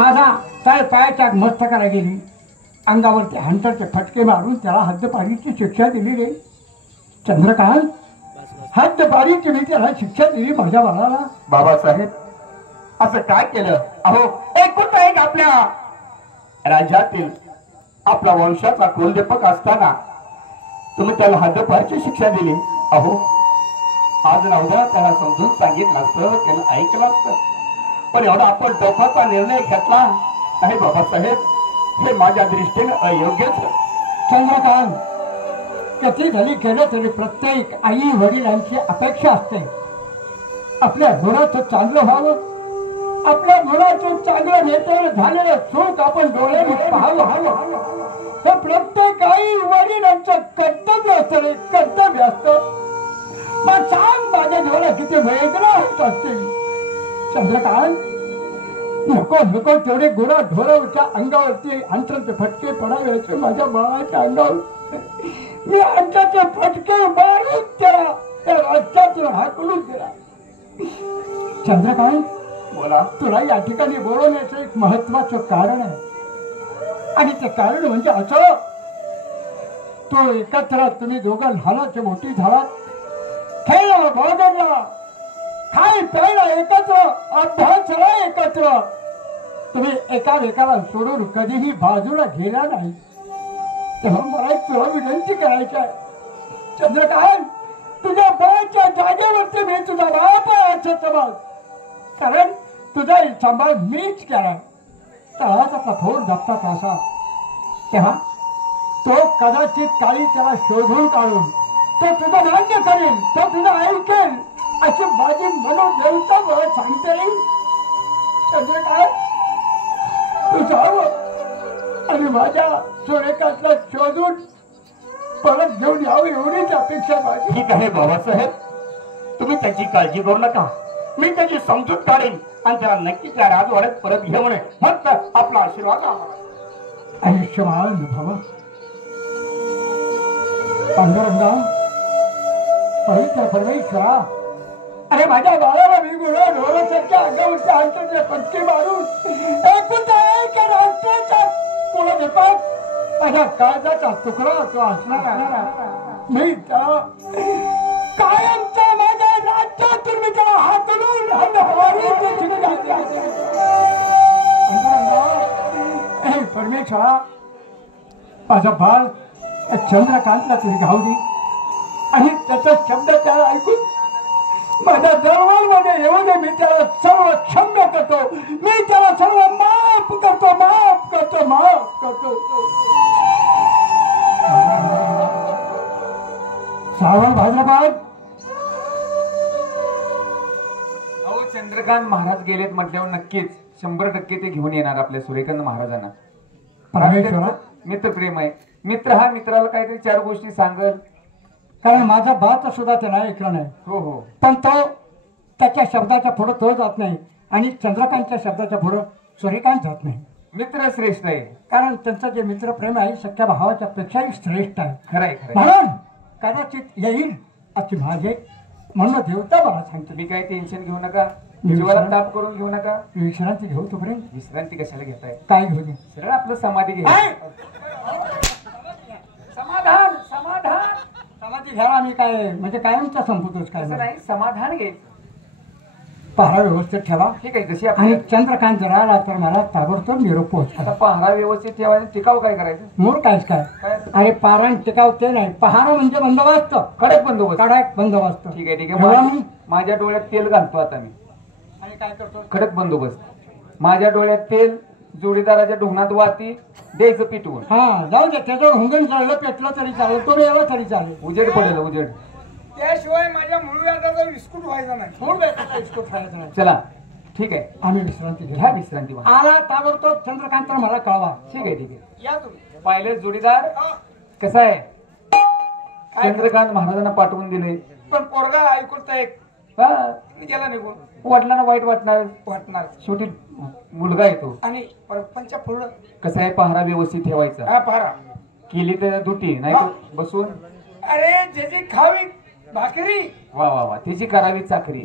माझा तळ पायाच्या मस्तकाला गेली, अंगावरती हंटरचे फटके मारून त्याला हद्दपारीची शिक्षा दिली रे चंद्रकांत. हद्दपारीची मी त्याला शिक्षा दिली माझ्या बाळाला. बाबासाहेब असं काय केलं? अहो एकूण एक आपल्या राज्यातील आपला वंशाचा कुलदीपक असताना तुम्ही त्याला हद्दपारची शिक्षा दिली. अहो आज ना उद्या त्याला समजून सांगितलं असतं, त्याला ऐकलं असतं, पण एवढा आपण टोकाचा निर्णय घेतला नाही बाबासाहेब. हे माझ्या दृष्टीने अयोग्यच. चंद्रकांत, किती जरी केलं तरी प्रत्येक आई वडिलांची अपेक्षा असते आपल्या मुलाचं चांगलं व्हावं, आपल्या मुलाचं चांगलं नेतृत्व झालेलं सुख आपण डोळ्याने पाहावं. हे प्रत्येक आई वडिलांचं कर्तव्य असतं रे, कर्तव्य असतं. मग सांग माझ्या जीवनात किती वेदना होत असतील चंद्रकांत. नको नको तेवढे गुरा ढोरावरच्या अंगावरती अंतराचे फटके पडावे माझ्या बाळाच्या अंगावर. मी अंताचे फटके मारून त्याला त्या राज्यातून हाकलून दिला. चंद्रकांत, बोला. तुला या ठिकाणी बोलवण्याचं एक महत्वाचं कारण आहे, आणि ते कारण म्हणजे असं, तो एकत्र तुम्ही दोघं लहानाचे मोठी झालात, खेळला बागडला, खाय प्यायला एकत्र, अभ्यासाला एकत्र. तुम्ही एकामेकाला सोडून कधीही बाजूला गेला नाही. तेव्हा मला एक तुला विनंती करायची आहे चंद्रकांत, तुझ्या बाळाच्या जागेवरती मी तुझा बाप आहे समज, कारण तुझा सांभाळ मीच केला. तळाचा कठोर धपतात असा, तेव्हा तो कदाचित काळी त्याला शोधून काढून तो तुझं मान्य करेल, तो तुझं ऐकेल अशी माझी मनोदेवता मला सांगता येईल. चंद्रकांत, तू जावं आणि माझ्या सुरेखातला शोधून परत घेऊन यावं एवढीच अपेक्षा माझी. ठीक आहे बाबासाहेब, तुम्ही त्याची काळजी करू नका. मी त्याची समजूत काढेन आणि त्याला नक्की त्या राजवाड्यात परत घे म्हणे. फक्त आपला आशीर्वाद आम्हाला. आयुष्यमान भव. पांडुरंगा, पवित्र परमेश्वरा, अरे माझ्या बाळाला मी गुरु ढोरासारख्या अंगावरच्या अंतरचे फटके मारून एकूण एक राष्ट्राचा कुलदीपक माझ्या काळजाचा तुकडा तो असणार. मी कायमचा माझ्या राज्यातून मी त्याला हाकलून परमेश्वरा, माझा बाळ चंद्रकांतला तरी घाऊ दे आणि त्याचा शब्द त्याला ऐकून माझ्या दरबारमध्ये येऊ दे. मी त्याला सर्व क्षम्य करतो, मी त्याला सर्व माफ करतो, माफ करतो, माफ करतो. श्रावण भाद्रपद. अहो चंद्रकांत महाराज गेलेत म्हटल्यावर नक्कीच 100% ते घेऊन येणार आपल्या सुरेखंद महाराजांना. परमेश्वरा, मित्रप्रेम आहे. मित्र हा मित्राला काहीतरी 4 गोष्टी सांगल, कारण माझा बात सुद्धा त्याला ऐकला नाही. हो हो, पण तो त्याच्या शब्दाच्या पुढे तो जात नाही आणि चंद्रकांतच्या शब्दाच्या पुढे सूर्यकांत जात नाही. मित्र श्रेष्ठ आहे, कारण त्यांचं जे मित्रप्रेम आहे सख्या भावाच्या पेक्षाही श्रेष्ठ आहे. खरंय. म्हणून कदाचित येईल अशी माझे म्हणून देवता मला सांगतो. तुम्ही काही टेन्शन घेऊ नका, जीवाला ताप करून घेऊ नका. विश्रांती घेऊ तोपर्यंत. विश्रांती कशाला घेताय? काय घेऊ दे, सरळ आपलं समाधी घे. समाधान समाधान समाधी घ्यायला मी काय म्हणजे कायमचा संपतोच काय नाही, समाधान घे. पहारा व्यवस्थित ठेवा. ठीक आहे. जशी आणि चंद्रकांत जर आला तर मला ताबडतोब निरोप पोहोचला. पहारा व्यवस्थित ठेवायचं, टिकाव काय करायचं? मूळ कायच काय. अरे पारायण टिकाव ते नाही, पहारा म्हणजे बंदोबस्त, कडक बंदोबस्त. कडक बंदोबस्त. ठीक आहे ठीक आहे. माझ्या डोळ्यात तेल घालतो आता मी. आणि काय करतो? कडक बंदोबस्त. माझ्या डोळ्यात तेल, जोडीदाराच्या ढोंगणात वाती, द्यायचं पिटवून. हा जाऊ दे, त्याचं हुंगण चाललं पेटलं तरी चालेल, तो याला तरी चालेल. उजेड पडेल उजेड. त्याशिवाय माझ्या मूळ व्याजाचा विस्कुट व्हायचा नाही. मूळ व्याजाचा विस्कुट व्हायचा नाही. चला ठीक आहे, आम्ही विश्रांती घ्या घ्या. विश्रांती. आला ताबडतोब चंद्रकांत मला कळवा. ठीक आहे ठीक आहे. या तुम्ही. पाहिलं जोडीदार कसं आहे? चंद्रकांत महाराजांना पाठवून दिले, पण पोरगा ऐकून एक हा गेला निघून. वडिलांना वाईट वाटणार. शेवटी मुलगा येतो. आणि परपंचा पुढं कसं आहे, पहारा व्यवस्थित ठेवायचा. हा पहारा केली तर दुटी, नाही तर बसून. अरे ज्याची खावी भाकरी, वा वा वा, त्याची करावी चाकरी.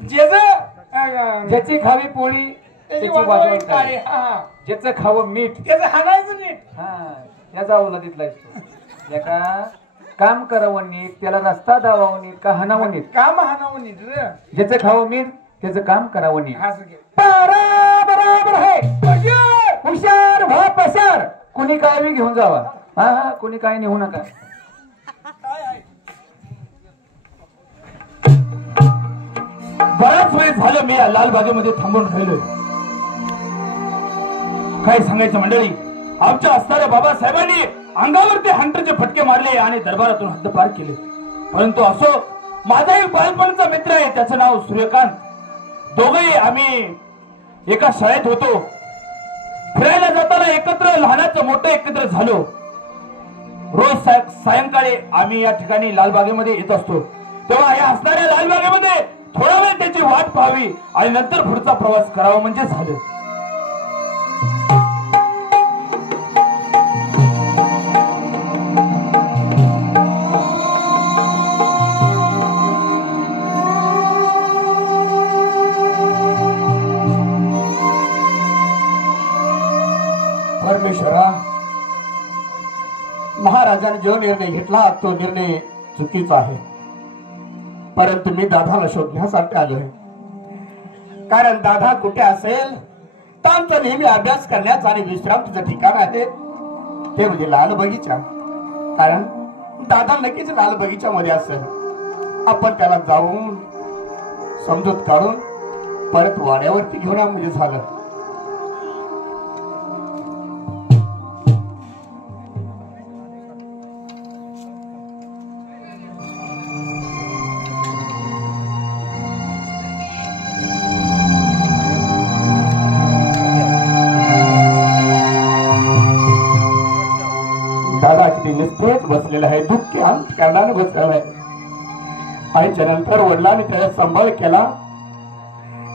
ज्याचं ज्याची खावी पोळी, त्याची वाजवायची वाजवायची टाळी. टाळी. हा. ज्याचं खावं मीठ त्याचं हाणायचं नीट. हा त्याचा औलादीतला असतो एका काम करावं नीट त्याला रस्ता दावावं नीट का हाणावं नीट काम हाणावं नीट रे. ज्याचं खावं मीठ त्याचं काम करावं नीट असं घे. बरोबर आहे हुशार व्हा पसार कोणी काय बी घेऊन जावा हा हा कोणी काय नेऊ नका काय आहे? बराच वेळ झालं मी या लालबागेमध्ये थांबून राहिलोय. काय सांगायचं मंडळी, आमच्या असणाऱ्या बाबासाहेबांनी अंगावरती हंटरचे फटके मारले आणि दरबारातून हद्दपार केले. परंतु असो, माझा एक बालपणचा मित्र आहे, त्याचं नाव सूर्यकांत. दोघेही आम्ही एका शाळेत होतो. फिरायला जाताना एकत्र, लहानाचं मोठं एकत्र झालो. रोज सायंकाळी आम्ही या ठिकाणी लालबागेमध्ये येत असतो. तेव्हा या असणाऱ्या लालबागेमध्ये थोडा वेळ त्याची वाट पाहावी आणि नंतर पुढचा प्रवास करावा म्हणजे झालं. परमेश्वरा, महाराजाने जो निर्णय घेतला तो निर्णय चुकीचा आहे. परंतु मी दादाला शोधण्यासाठी आलोय. कारण दादा कुठे असेल तर आमचा नेहमी अभ्यास करण्याचा आणि विश्रांतीचं ठिकाण आहे ते म्हणजे लाल बगीचा. कारण दादा नक्कीच लाल बगीच्यामध्ये असेल. आपण त्याला जाऊन समजूत काढून परत वाड्यावरती घेऊन म्हणजे झालं. निस्तेज बसलेला आहे, दुःखी अंत करण्याने बसलेला आहे. आईच्या नंतर वडिलांनी त्याला सांभाळ केला.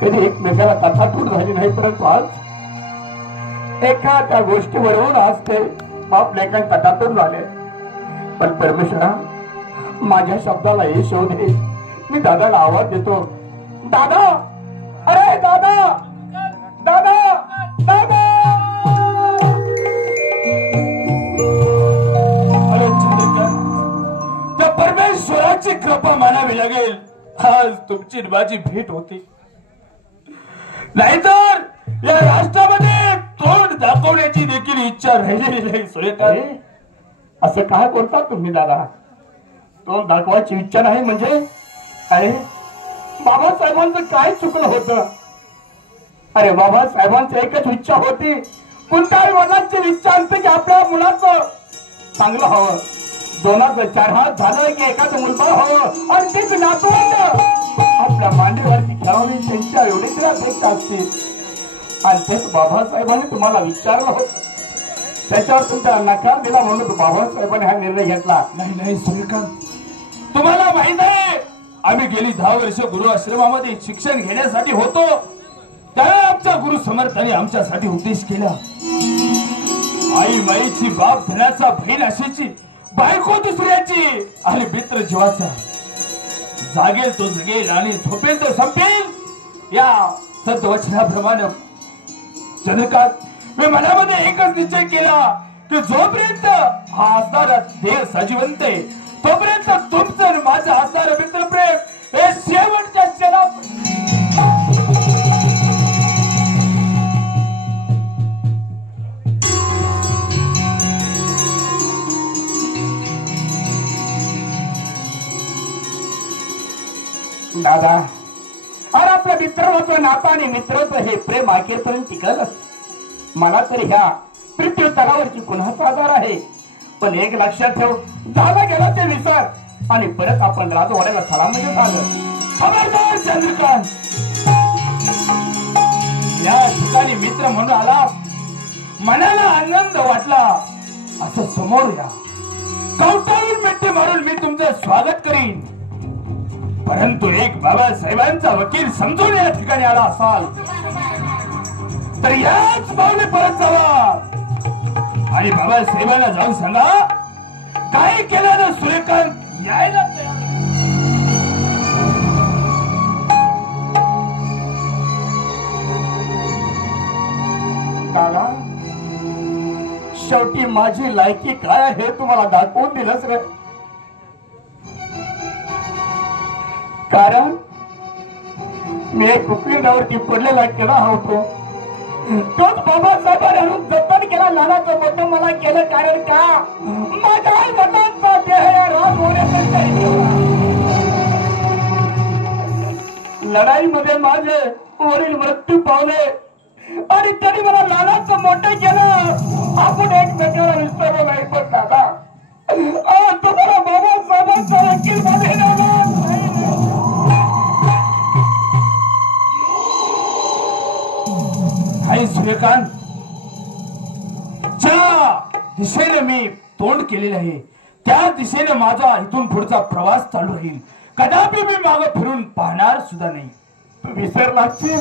कधी एकमेकाला तथातूट झाली नाही. परंतु आज एका त्या गोष्टीवरून आज ते बाप लेखाने तथातूट झाले. पण परमेश्वरा, माझ्या शब्दाला यश येऊ दे. मी दादाला आवाज देतो, दादा, अरे दादा, दादा, दादा. परमेश्वराची कृपा मानावी लागेल आज तुमची माझी भेट होती. नाहीतर या राष्ट्रामध्ये तोंड दाखवण्याची देखील इच्छा राहिलेली नाही. सूर्यकांत, असं काय बोलता तुम्ही दादा? तोंड दाखवायची इच्छा नाही म्हणजे? अरे बाबासाहेबांचं काय चुकलं होतं? अरे बाबासाहेबांची एकच इच्छा होती, कोणत्याही वडिलांची इच्छा असते की आपल्या मुलाचं चांगलं हवं. दोनाचं चार हात झालं की एखादं मुलगा हवं आणि तेच नातवंड आपल्या मांडीवरती खेळावी, त्यांच्या एवढी तरी अपेक्षा असते. आणि तेच बाबासाहेबांनी तुम्हाला विचारलं होतं, त्याच्यावर तुमचा नकार दिला म्हणून बाबासाहेबांनी हा निर्णय घेतला. नाही नाही सूर्यकांत, तुम्हाला माहित आहे आम्ही गेली 10 वर्ष गुरु आश्रमामध्ये शिक्षण घेण्यासाठी होतो. त्यावेळी आमच्या गुरु समर्थांनी आमच्यासाठी उपदेश केला. आई माईची, बाप धनाचा, बहीण अशीची, बायको दुसऱ्याची आणि मित्र जीवाचा. जागेल तो जगेल आणि झोपेल तो संपेल या सद्वचनाप्रमाणे चंद्रकांत, मी मनामध्ये एकच निश्चय केला की जोपर्यंत हा असणारा देह सजीवंत आहे तोपर्यंत तुमचं आणि माझं असणारं मित्रप्रेम हे शेवटच्या क्षणात. दादा, अरे आपल्या मित्राचं नातं आणि मित्राचं हे प्रेम अखेरपर्यंत टिकल. मला तर ह्या पृथ्वी तलावरची कुणाचा आधार आहे. पण एक लक्षात ठेव, झाला गेला ते विसर आणि परत आपण राजवाड्याला चला म्हणजे झालं. खबरदार चंद्रकांत, या ठिकाणी मित्र म्हणून आला, मनाला आनंद वाटला असं समोर या. कौटाळून मिठी मारून मी तुमचं स्वागत करीन. परंतु एक बाबासाहेबांचा वकील समजून या ठिकाणी आला असाल तर याच पावले परत जावा आणि बाबासाहेबांना जाऊन सांगा काय केलं ना सूर्यकांत यायला तयार. दादा शेवटी माझी लायकी काय आहे हे तुम्हाला दाखवून दिलंच रे. कारण मी एक रुपयावरती पडलेला किडा होतो. तोच बाबासाहेबांनी आणून जतन केला लहानाचं मोठं मला केलं. कारण का माझ्या आई वडिलांचा देह या राज होण्याचा लढाईमध्ये माझे वडील मृत्यू पावले आणि त्यांनी मला लहानाचं मोठं केलं. आपण एकमेकाला विसरलो नाही. पण दादा तुम्हाला बाबासाहेबांचा वकील मध्ये आई सूर्यकांत, ज्या दिशेने मी तोंड केलेले आहे त्या दिशेने माझा इथून पुढचा प्रवास चालू राहील. कदापि मी मागे फिरून पाहणार सुद्धा नाही. तू विसरलाशील.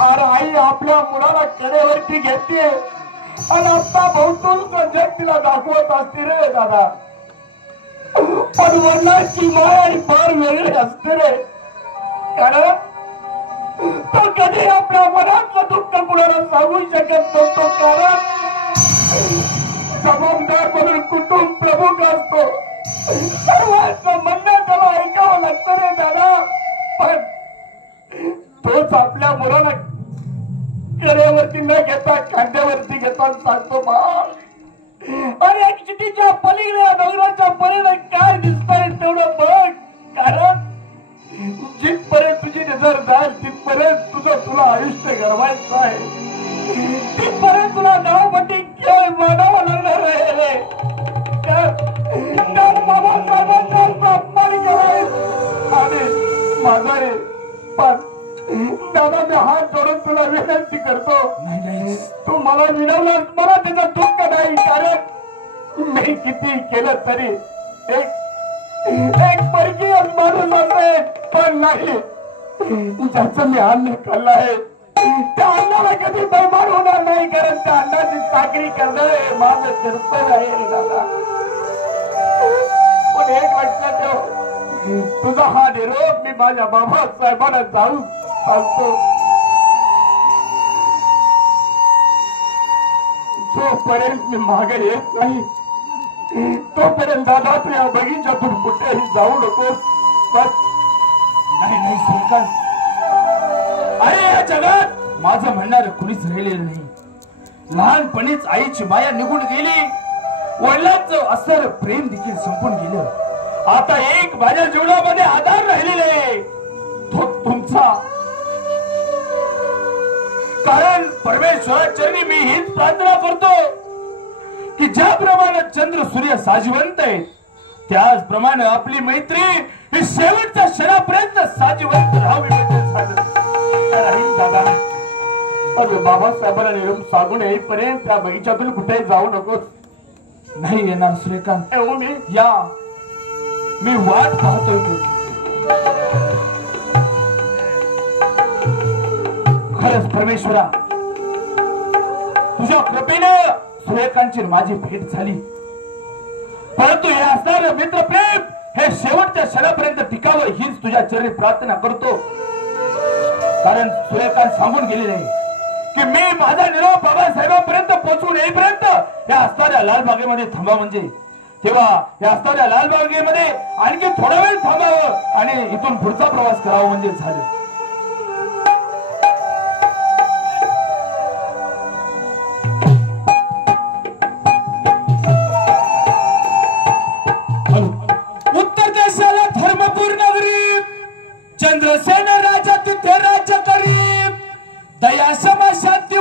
अरे आई आपल्या मुलाला कडेवरती घेते आणि आता बहुतून जग तिला दाखवत असते रे दादा. पण वडिलांची माया ही फार वेगळी असते रे. कारण तो कधी आपल्या मनातलं दुःख कुणाला सांगू शकत नसतो. कारण जबाबदार म्हणून कुटुंब प्रमुख असतो. सर्वांचं म्हणणं त्याला ऐकावं लागतं रे दादा. पण तोच आपल्या मुलाला कडेवरती न घेता खांद्यावरती घेता सांगतो बा अरे चिठीच्या पलीकडे डोंगराच्या पलीकडे काय दिसतंय तेवढं बघ. कारण जिथपर्यंत तुझी नजर जाईल तिथपर्यंत तुला आयुष्य घडवायचं आहे. तिथपर्यंत तुला नावपट्टी खेळ मानावं लागणार आहे. बाबासाहेबांचा अपमान केलाय आणि माझा आहे. पण दादा मी हात जोडून तुला विनंती करतो. तू मला विनवलं मला त्याचं दुःख नाही. कारण मी किती केलं तरी एक परकीय माणूस असेल. पण नाही ज्याचं मी अन्न खाल्लं आहे त्या अन्नाला कधी बैमान होणार नाही. कारण त्या अन्नाची चाकरी करणं हे माझं कर्तव्य आहे दादा. पण एक लक्षात ठेव, तुझा हा निरोप मी माझ्या बाबासाहेबांना जाऊन सांगतो. जोपर्यंत मी मागे येत नाही तोपर्यंत दादा तू या बगीच्यातून कुठेही जाऊ नकोस. नाही सूर्यकांत, अरे या जगात माझं म्हणणार कुणीच राहिलेलं नाही. लहानपणीच आईची माया निघून गेली. वडिलांचं असर प्रेम देखील संपून गेलं. आता एक माझ्या जीवनामध्ये आधार राहिलेला आहे तो तुमचा. कारण परमेश्वराचरणी मी हीच प्रार्थना करतो की ज्याप्रमाणे चंद्र सूर्य साजिवंत आहेत त्याचप्रमाणे आपली मैत्री ही शेवटच्या क्षणापर्यंत साजिवंत राहावी. दादा बाबासाहेबांना निरोप सांगून येईपर्यंत त्या बगीच्यातून कुठेही जाऊ नकोस. नाही येणार सूर्यकांत. मी या मी वाट पाहतोय. खरंच परमेश्वरा तुझ्या कृपेनं सूर्यकांतची माझी भेट झाली. परंतु हे असणारं मित्रप्रेम हे शेवटच्या क्षणापर्यंत टिकावं हीच तुझ्या चरणी प्रार्थना करतो. कारण सूर्यकांत सांगून गेलेले आहे की मी माझा निरोप बाबासाहेबांपर्यंत पोहोचून येईपर्यंत या असणाऱ्या लालबागेमध्ये थांबा. म्हणजे तेव्हा या असणाऱ्या लालबागेमध्ये आणखी थोडा वेळ थांबावं आणि इथून पुढचा प्रवास करावा म्हणजे झालं. उत्तर देशाला धर्मपूर नगरी चंद्रसेन राजा तिथे राज्य करी. दया क्षमा शांती